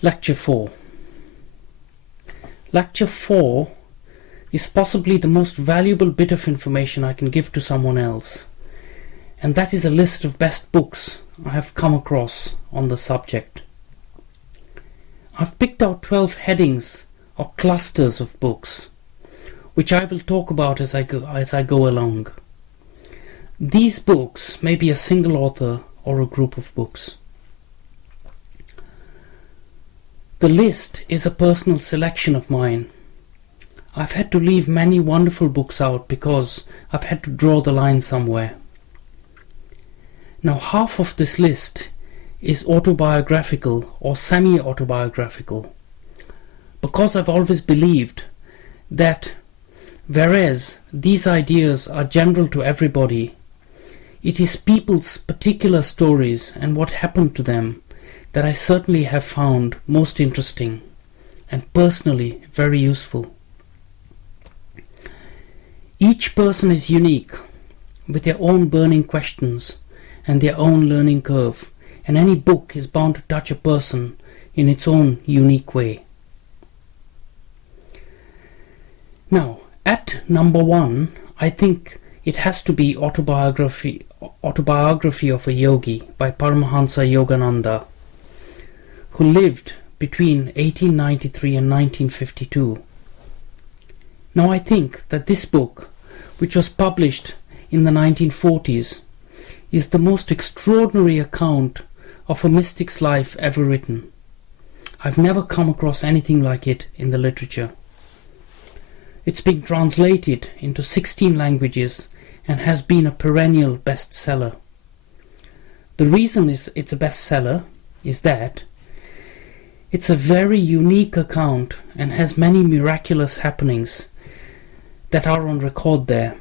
Lecture 4. Lecture 4 is possibly the most valuable bit of information I can give to someone else, and that is a list of best books I have come across on the subject. I've picked out 12 headings or clusters of books, which I will talk about as I go along. These books may be a single author or a group of books. The list is a personal selection of mine. I've had to leave many wonderful books out because I've had to draw the line somewhere. Now, half of this list is autobiographical or semi-autobiographical, because I've always believed that whereas these ideas are general to everybody, it is people's particular stories and what happened to them that I certainly have found most interesting and personally very useful. Each person is unique, with their own burning questions and their own learning curve, and any book is bound to touch a person in its own unique way. Now, at number 1, I think it has to be Autobiography of a Yogi by Paramahansa Yogananda, who lived between 1893 and 1952. Now, I think that this book, which was published in the 1940s, is the most extraordinary account of a mystic's life ever written. I've never come across anything like it in the literature. It's been translated into 16 languages and has been a perennial bestseller. The reason it's a bestseller is that it's a very unique account and has many miraculous happenings that are on record there,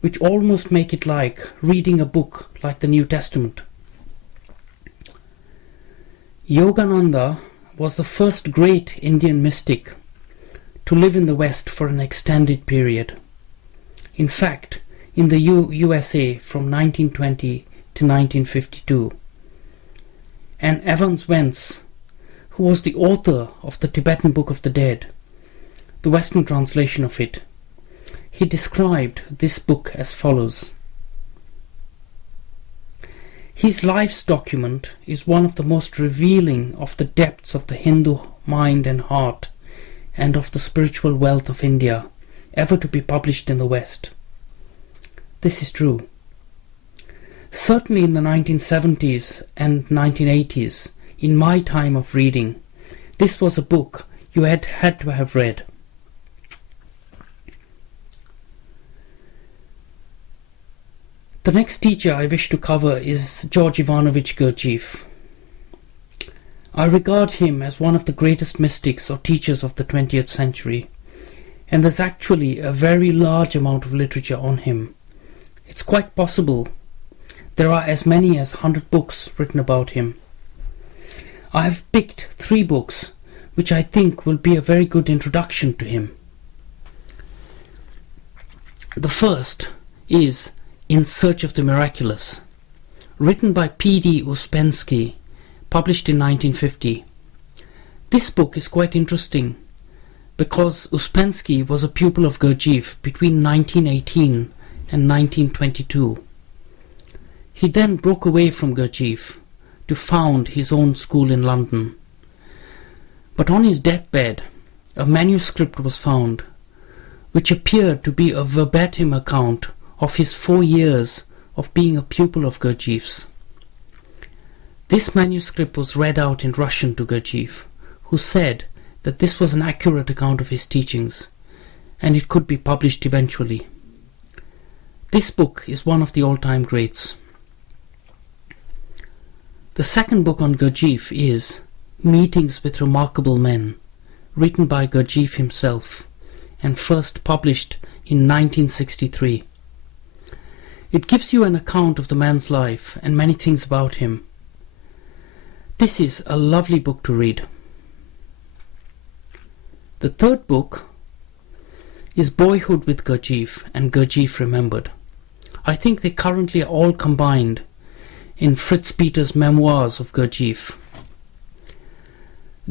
which almost make it like reading a book like the New Testament. Yogananda was the first great Indian mystic to live in the West for an extended period. In fact, in the USA from 1920 to 1952. And Evans Wentz, who was the author of the Tibetan Book of the Dead, the Western translation of it, he described this book as follows. His life's document is one of the most revealing of the depths of the Hindu mind and heart and of the spiritual wealth of India ever to be published in the West. This is true. Certainly in the 1970s and 1980s, in my time of reading, this was a book you had to have read. The next teacher I wish to cover is George Ivanovich Gurdjieff. I regard him as one of the greatest mystics or teachers of the 20th century, and there's actually a very large amount of literature on him. It's quite possible there are as many as 100 books written about him. I have picked 3 books which I think will be a very good introduction to him. The first is In Search of the Miraculous, written by P.D. Ouspensky, published in 1950. This book is quite interesting because Ouspensky was a pupil of Gurdjieff between 1918 and 1922. He then broke away from Gurdjieff to found his own school in London. But on his deathbed, a manuscript was found which appeared to be a verbatim account of his 4 years of being a pupil of Gurdjieff's. This manuscript was read out in Russian to Gurdjieff, who said that this was an accurate account of his teachings, and it could be published eventually. This book is one of the all-time greats. The second book on Gurdjieff is Meetings with Remarkable Men, written by Gurdjieff himself, and first published in 1963. It gives you an account of the man's life and many things about him. This is a lovely book to read. The third book is Boyhood with Gurdjieff and Gurdjieff Remembered. I think they currently are all combined in Fritz Peter's Memoirs of Gurdjieff.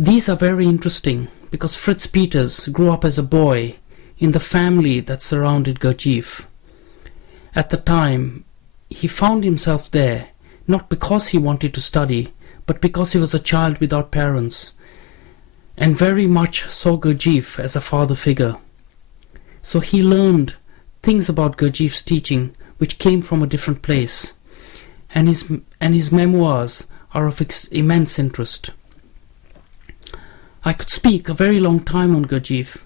These are very interesting because Fritz Peters grew up as a boy in the family that surrounded Gurdjieff. At the time, he found himself there not because he wanted to study, but because he was a child without parents, and very much saw Gurdjieff as a father figure. So he learned things about Gurdjieff's teaching which came from a different place, and his memoirs are of immense interest. I could speak a very long time on Gurdjieff,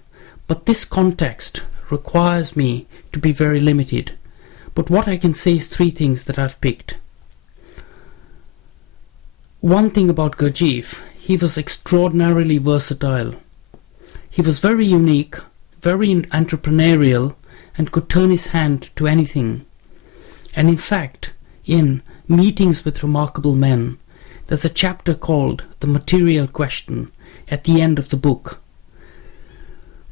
but this context requires me to be very limited. But what I can say is three things that I've picked. One thing about Gurdjieff, he was extraordinarily versatile. He was very unique, very entrepreneurial, and could turn his hand to anything. And in fact, in Meetings with Remarkable Men, there's a chapter called The Material Question at the end of the book,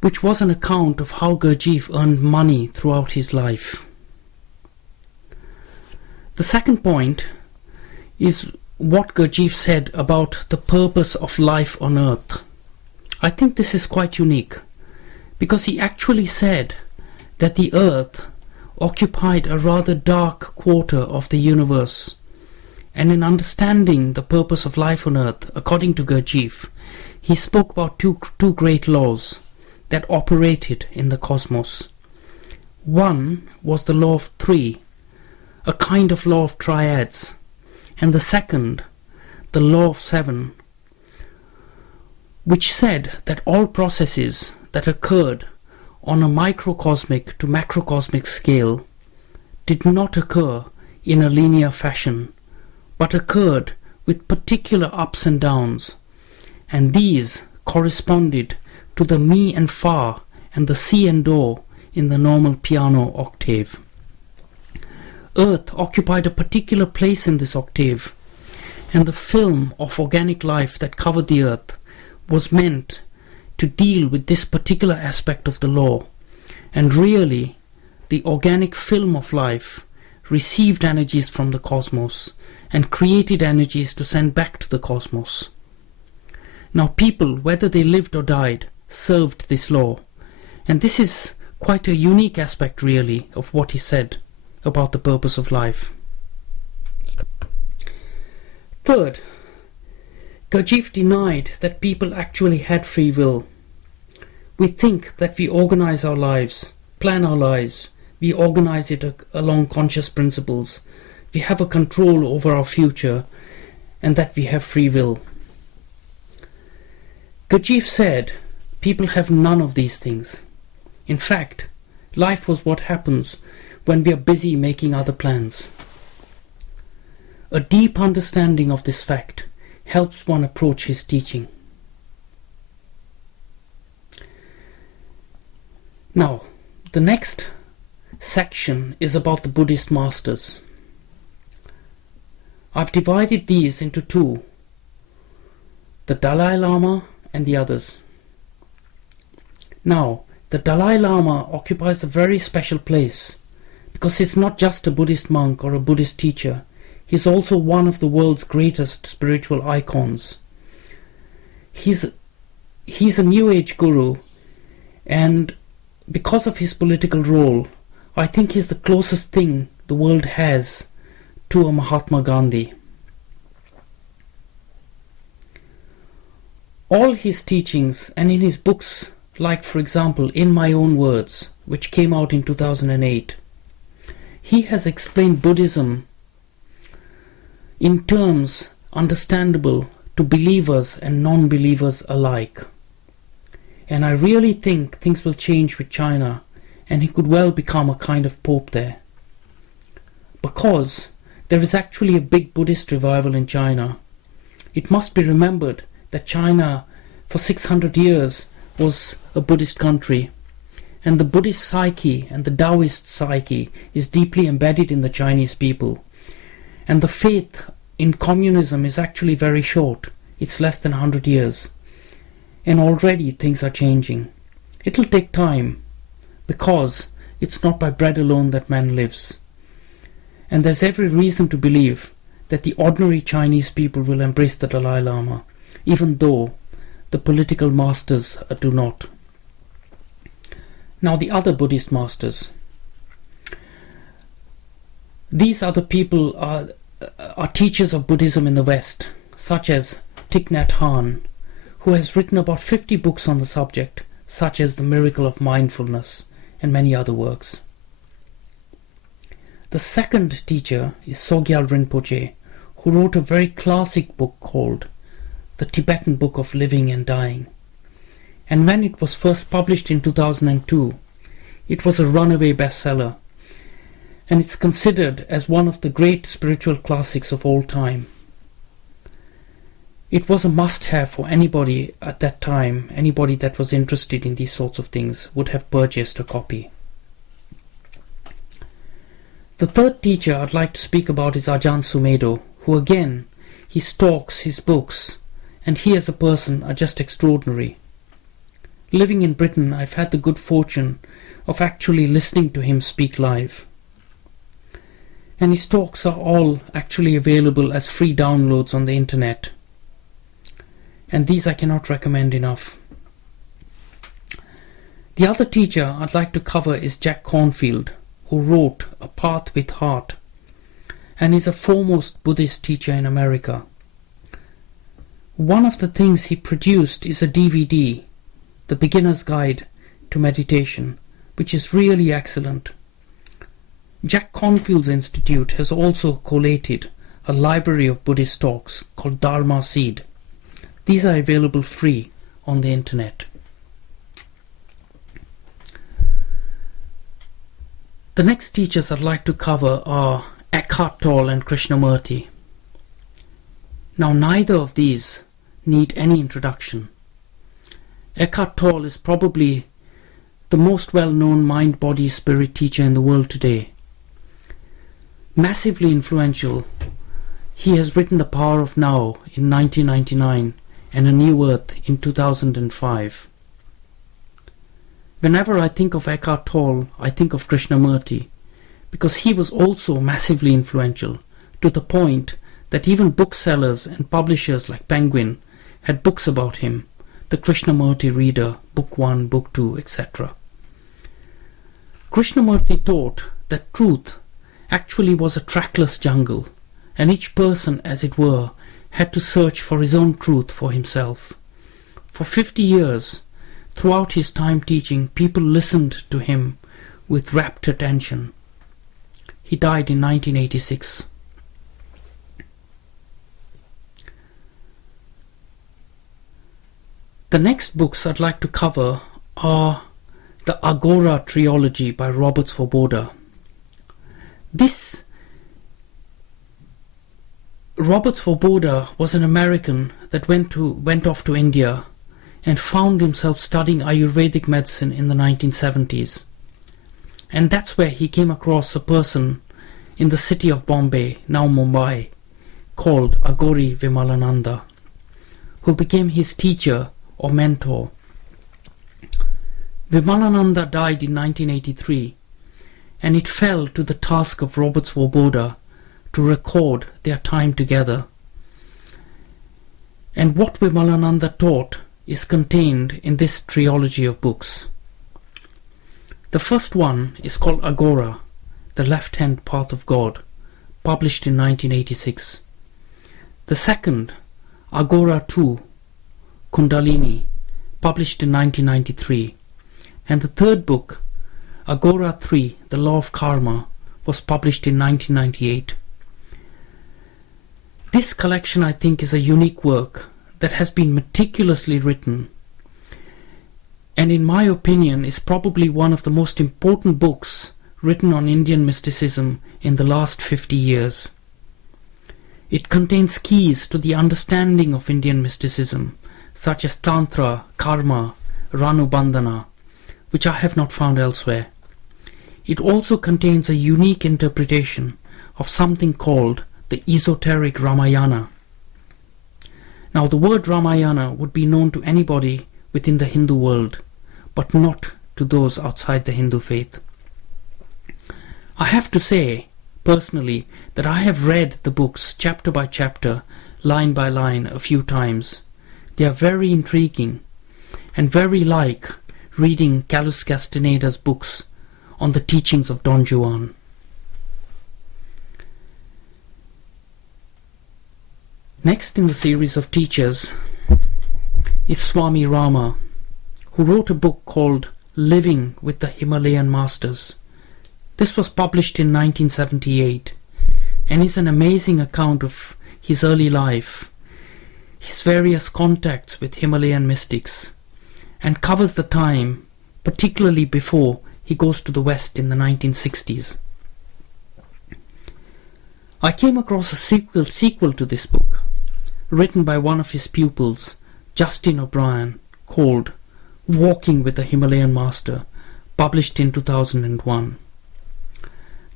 which was an account of how Gurdjieff earned money throughout his life. The second point is what Gurdjieff said about the purpose of life on earth. I think this is quite unique, because he actually said that the earth occupied a rather dark quarter of the universe, and in understanding the purpose of life on earth, according to Gurdjieff, he spoke about two great laws that operated in the cosmos. One was the law of three, a kind of law of triads, and the second, the law of seven, which said that all processes that occurred on a microcosmic to macrocosmic scale did not occur in a linear fashion, but occurred with particular ups and downs, and these corresponded to the mi and fa and the si and do in the normal piano octave. Earth occupied a particular place in this octave, and the film of organic life that covered the earth was meant to deal with this particular aspect of the law, and really the organic film of life received energies from the cosmos and created energies to send back to the cosmos. Now people, whether they lived or died, served this law, and this is quite a unique aspect really of what he said about the purpose of life. Third, Gurdjieff denied that people actually had free will. We think that we organize our lives, plan our lives, we organize it along conscious principles, we have a control over our future, and that we have free will. Gurdjieff said people have none of these things. In fact, life was what happens when we are busy making other plans. A deep understanding of this fact helps one approach his teaching. Now, the next section is about the Buddhist masters. I've divided these into two, the Dalai Lama and the others. Now, the Dalai Lama occupies a very special place because he's not just a Buddhist monk or a Buddhist teacher, he's also one of the world's greatest spiritual icons. He's a New Age guru, and because of his political role, I think he's the closest thing the world has to a Mahatma Gandhi. All his teachings and in his books, like for example In My Own Words, which came out in 2008, he has explained Buddhism in terms understandable to believers and non-believers alike. And I really think things will change with China, and he could well become a kind of pope there. Because there is actually a big Buddhist revival in China. It must be remembered that China for 600 years was a Buddhist country, and the Buddhist psyche and the Taoist psyche is deeply embedded in the Chinese people. And the faith in communism is actually very short. It's less than 100 years. And already things are changing. It'll take time, because it's not by bread alone that man lives. And there's every reason to believe that the ordinary Chinese people will embrace the Dalai Lama, even though The political masters do not. Now the other Buddhist masters. These other people are teachers of Buddhism in the West, such as Thich Nhat Hanh, who has written about 50 books on the subject, such as The Miracle of Mindfulness and many other works. The second teacher is Sogyal Rinpoche, who wrote a very classic book called The Tibetan Book of Living and Dying. And when it was first published in 2002, it was a runaway bestseller, and it's considered as one of the great spiritual classics of all time. It was a must-have for anybody at that time. Anybody that was interested in these sorts of things would have purchased a copy. The third teacher I'd like to speak about is Ajahn Sumedho, who again, his talks, his books, and he as a person are just extraordinary. Living in Britain, I've had the good fortune of actually listening to him speak live. And his talks are all actually available as free downloads on the internet. And these I cannot recommend enough. The other teacher I'd like to cover is Jack Kornfield, who wrote A Path with Heart, and is a foremost Buddhist teacher in America. One of the things he produced is a DVD, The Beginner's Guide to Meditation, which is really excellent. Jack Kornfield's Institute has also collated a library of Buddhist talks called Dharma Seed. These are available free on the internet. The next teachers I'd like to cover are Eckhart Tolle and Krishnamurti. Now neither of these need any introduction. Eckhart Tolle is probably the most well-known mind-body-spirit teacher in the world today. Massively influential, he has written The Power of Now in 1999 and A New Earth in 2005. Whenever I think of Eckhart Tolle, I think of Krishnamurti, because he was also massively influential, to the point that even booksellers and publishers like Penguin had books about him, the Krishnamurti Reader, Book 1, Book 2, etc. Krishnamurti taught that truth actually was a trackless jungle, and each person, as it were, had to search for his own truth for himself. For 50 years, throughout his time teaching, people listened to him with rapt attention. He died in 1986. The next books I'd like to cover are the Agora Trilogy by Robert Svoboda. Robert Svoboda was an American that went off to India and found himself studying Ayurvedic medicine in the 1970s. And that's where he came across a person in the city of Bombay, now Mumbai, called Aghori Vimalananda, who became his teacher or mentor. Vimalananda died in 1983, and it fell to the task of Robert Svoboda to record their time together. And what Vimalananda taught is contained in this trilogy of books. The first one is called Agora, the Left-Hand Path of God, published in 1986. The second, Agora 2, Kundalini, published in 1993. And the third book, Agora 3, The Law of Karma, was published in 1998. This collection, I think, is a unique work that has been meticulously written, and in my opinion is probably one of the most important books written on Indian mysticism in the last 50 years. It contains keys to the understanding of Indian mysticism, such as Tantra, Karma, Ranubandhana, which I have not found elsewhere. It also contains a unique interpretation of something called the esoteric Ramayana. Now, the word Ramayana would be known to anybody within the Hindu world, but not to those outside the Hindu faith. I have to say, personally, that I have read the books chapter by chapter, line by line, a few times, They are very intriguing and very like reading Carlos Castaneda's books on the teachings of Don Juan. Next in the series of teachers is Swami Rama, who wrote a book called Living with the Himalayan Masters. This was published in 1978 and is an amazing account of his early life, his various contacts with Himalayan mystics, and covers the time, particularly before he goes to the West in the 1960s. I came across a sequel to this book, written by one of his pupils, Justin O'Brien, called Walking with the Himalayan Master, published in 2001.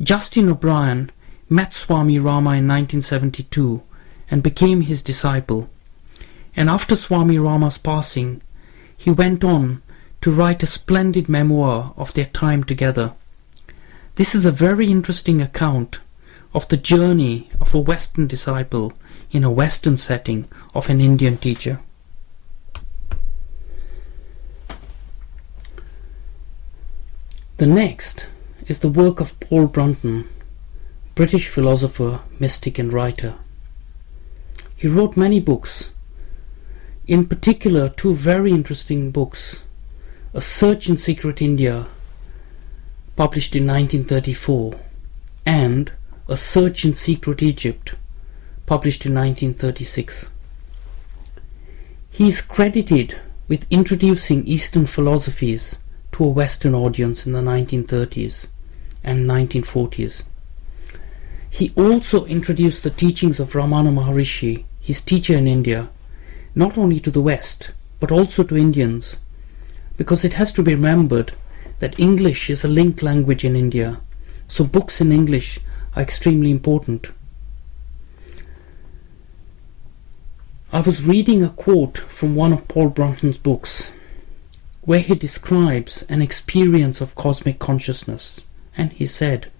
Justin O'Brien met Swami Rama in 1972 and became his disciple, and after Swami Rama's passing, he went on to write a splendid memoir of their time together. This is a very interesting account of the journey of a Western disciple in a Western setting of an Indian teacher. The next is the work of Paul Brunton, British philosopher, mystic and writer. He wrote many books, in particular two very interesting books, A Search in Secret India, published in 1934, and A Search in Secret Egypt, published in 1936. He is credited with introducing Eastern philosophies to a Western audience in the 1930s and 1940s. He also introduced the teachings of Ramana Maharishi, his teacher in India, not only to the West, but also to Indians, because it has to be remembered that English is a linked language in India, so books in English are extremely important. I was reading a quote from one of Paul Brunton's books, where he describes an experience of cosmic consciousness, and he said,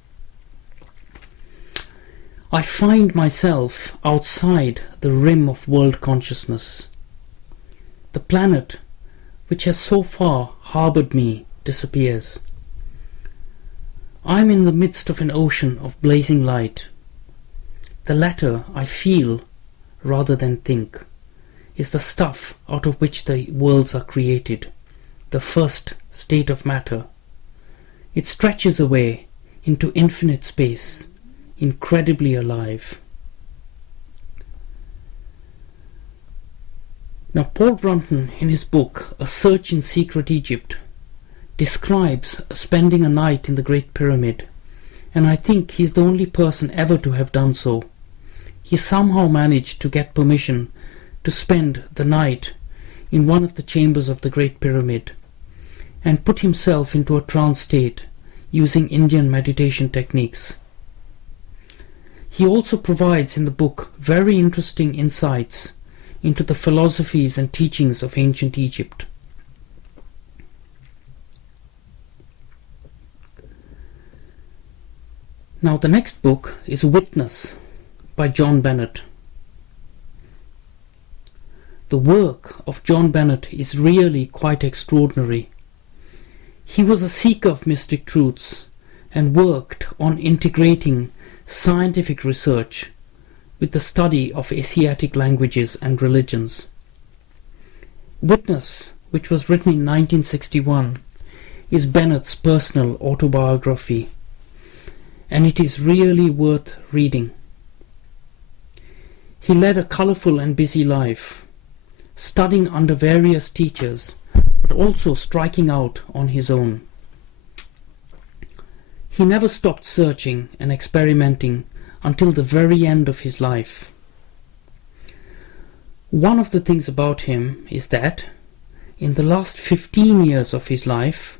"I find myself outside the rim of world consciousness. The planet which has so far harbored me disappears. I am in the midst of an ocean of blazing light. The latter I feel rather than think is the stuff out of which the worlds are created, the first state of matter. It stretches away into infinite space, incredibly alive." Now, Paul Brunton, in his book A Search in Secret Egypt, describes spending a night in the Great Pyramid, and I think he's the only person ever to have done so. He somehow managed to get permission to spend the night in one of the chambers of the Great Pyramid and put himself into a trance state using Indian meditation techniques. He also provides in the book very interesting insights into the philosophies and teachings of ancient Egypt. Now, the next book is Witness by John Bennett. The work of John Bennett is really quite extraordinary. He was a seeker of mystic truths and worked on integrating scientific research with the study of Asiatic languages and religions. Witness, which was written in 1961, is Bennett's personal autobiography, and it is really worth reading. He led a colorful and busy life, studying under various teachers, but also striking out on his own. He never stopped searching and experimenting until the very end of his life. One of the things about him is that, in the last 15 years of his life,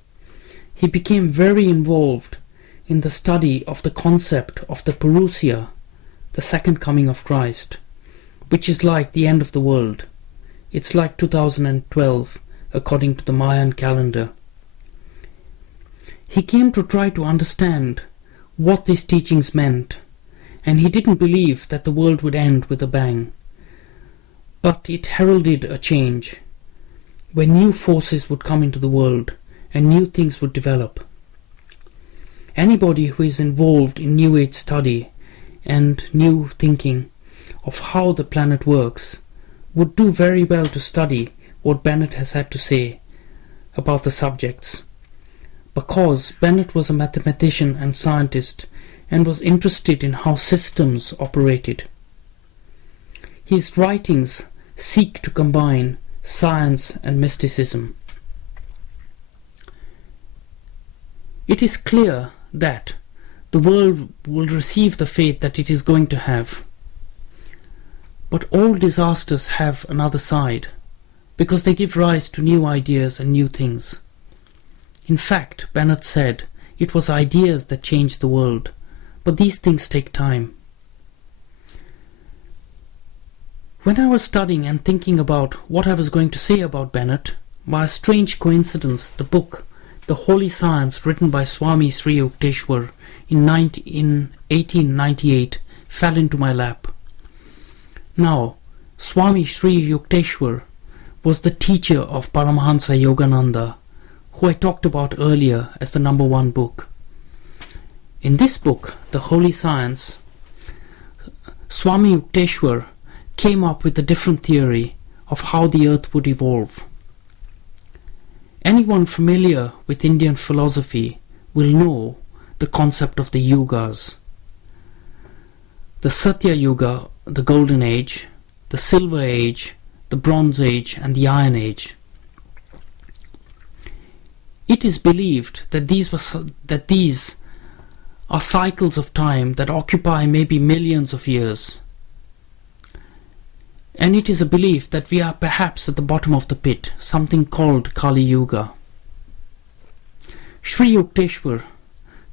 he became very involved in the study of the concept of the Parousia, the second coming of Christ, which is like the end of the world. It's like 2012, according to the Mayan calendar. He came to try to understand what these teachings meant, and he didn't believe that the world would end with a bang. But it heralded a change, where new forces would come into the world and new things would develop. Anybody who is involved in New Age study and new thinking of how the planet works would do very well to study what Bennett has had to say about the subjects, because Bennett was a mathematician and scientist and was interested in how systems operated. His writings seek to combine science and mysticism. It is clear that the world will receive the fate that it is going to have. But all disasters have another side, because they give rise to new ideas and new things. In fact, Bennett said, it was ideas that changed the world, but these things take time. When I was studying and thinking about what I was going to say about Bennett, by a strange coincidence, the book, The Holy Science, written by Swami Sri Yukteswar in 1898, fell into my lap. Now, Swami Sri Yukteswar was the teacher of Paramahansa Yogananda, who I talked about earlier as the #1 book. In this book, The Holy Science, Swami Yukteswar came up with a different theory of how the earth would evolve. Anyone familiar with Indian philosophy will know the concept of the yugas. The Satya Yuga, the Golden Age, the Silver Age, the Bronze Age, and the Iron Age. It is believed that these are cycles of time that occupy maybe millions of years. And it is a belief that we are perhaps at the bottom of the pit, something called Kali Yuga. Sri Yukteswar,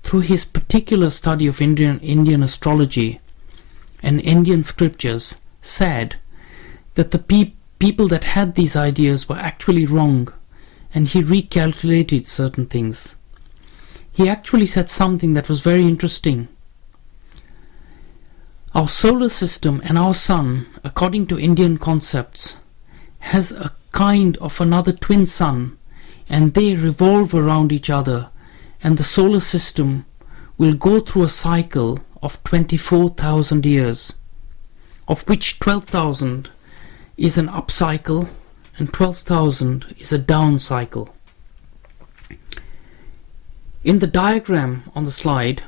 through his particular study of Indian astrology and Indian scriptures, said that the people that had these ideas were actually wrong, and he recalculated certain things. He actually said something that was very interesting. Our solar system and our sun, according to Indian concepts, has a kind of another twin sun, and they revolve around each other, and the solar system will go through a cycle of 24,000 years, of which 12,000 is an up cycle and 12,000 is a down cycle. In the diagram on the slide,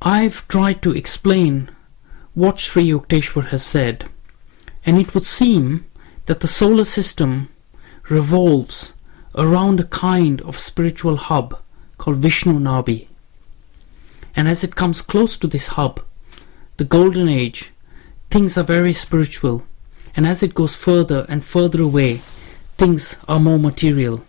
I've tried to explain what Sri Yukteswar has said, and it would seem that the solar system revolves around a kind of spiritual hub called Vishnu Nabhi. And as it comes close to this hub, the Golden Age, things are very spiritual, and as it goes further and further away, things are more material.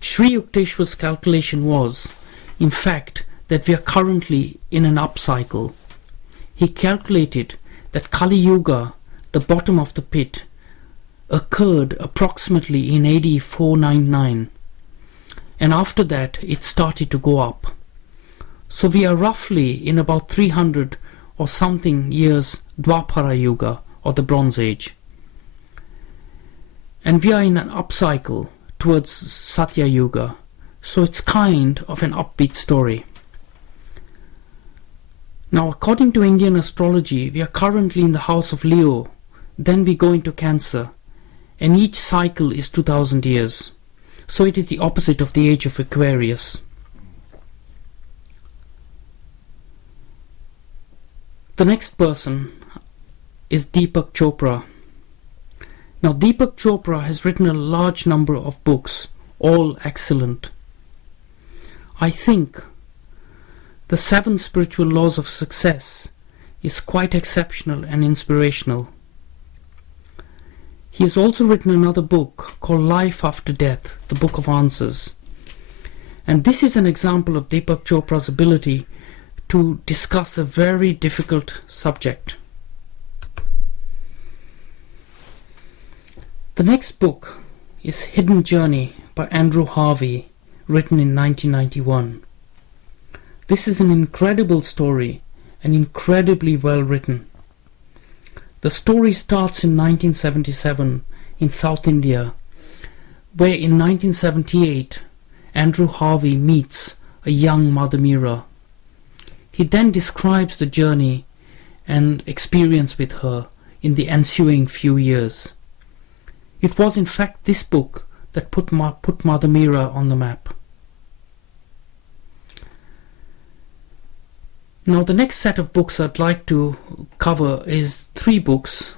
Sri Yukteswar's calculation was, in fact, that we are currently in an upcycle. He calculated that Kali Yuga, the bottom of the pit, occurred approximately in AD 499, and after that it started to go up. So we are roughly in about 300 or something years Dwapara Yuga, or the Bronze Age. And we are in an upcycle towards Satya Yuga, so it's kind of an upbeat story. Now, according to Indian astrology, we are currently in the house of Leo, then we go into Cancer, and each cycle is 2000 years. So it is the opposite of the age of Aquarius. The next person is Deepak Chopra. Now, Deepak Chopra has written a large number of books, all excellent. I think The 7 Spiritual Laws of Success is quite exceptional and inspirational. He has also written another book called Life After Death, the Book of Answers. And this is an example of Deepak Chopra's ability to discuss a very difficult subject. The next book is Hidden Journey by Andrew Harvey, written in 1991. This is an incredible story and incredibly well written. The story starts in 1977 in South India, where in 1978 Andrew Harvey meets a young Mother Meera. He then describes the journey and experience with her in the ensuing few years. It was in fact this book that put Mother Meera on the map. Now the next set of books I'd like to cover is 3 books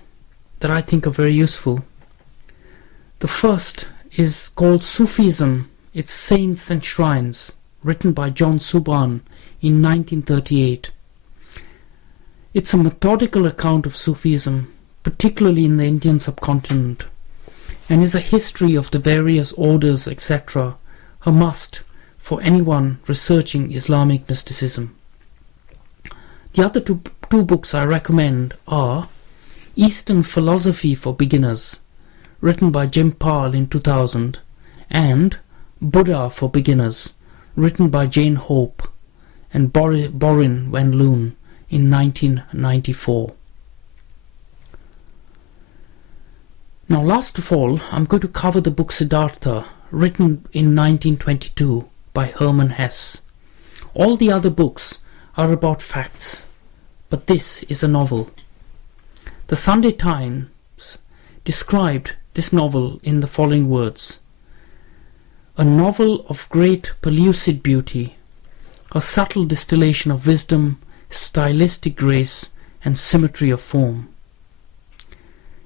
that I think are very useful. The first is called Sufism, Its Saints and Shrines, written by John Subhan in 1938. It's a methodical account of Sufism, particularly in the Indian subcontinent, and is a history of the various orders, etc., a must for anyone researching Islamic mysticism. The other two books I recommend are Eastern Philosophy for Beginners, written by Jim Powell in 2000, and Buddha for Beginners, written by Jane Hope and Borin Van Loon in 1994. Now last of all, I'm going to cover the book Siddhartha, written in 1922 by Hermann Hesse. All the other books are about facts, but this is a novel. The Sunday Times described this novel in the following words: a novel of great pellucid beauty, a subtle distillation of wisdom, stylistic grace, and symmetry of form.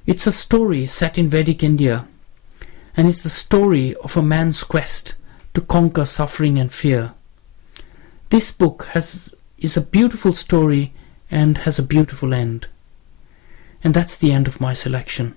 It's a story set in Vedic India, and it's the story of a man's quest to conquer suffering and fear. This book is a beautiful story and has a beautiful end. And that's the end of my selection.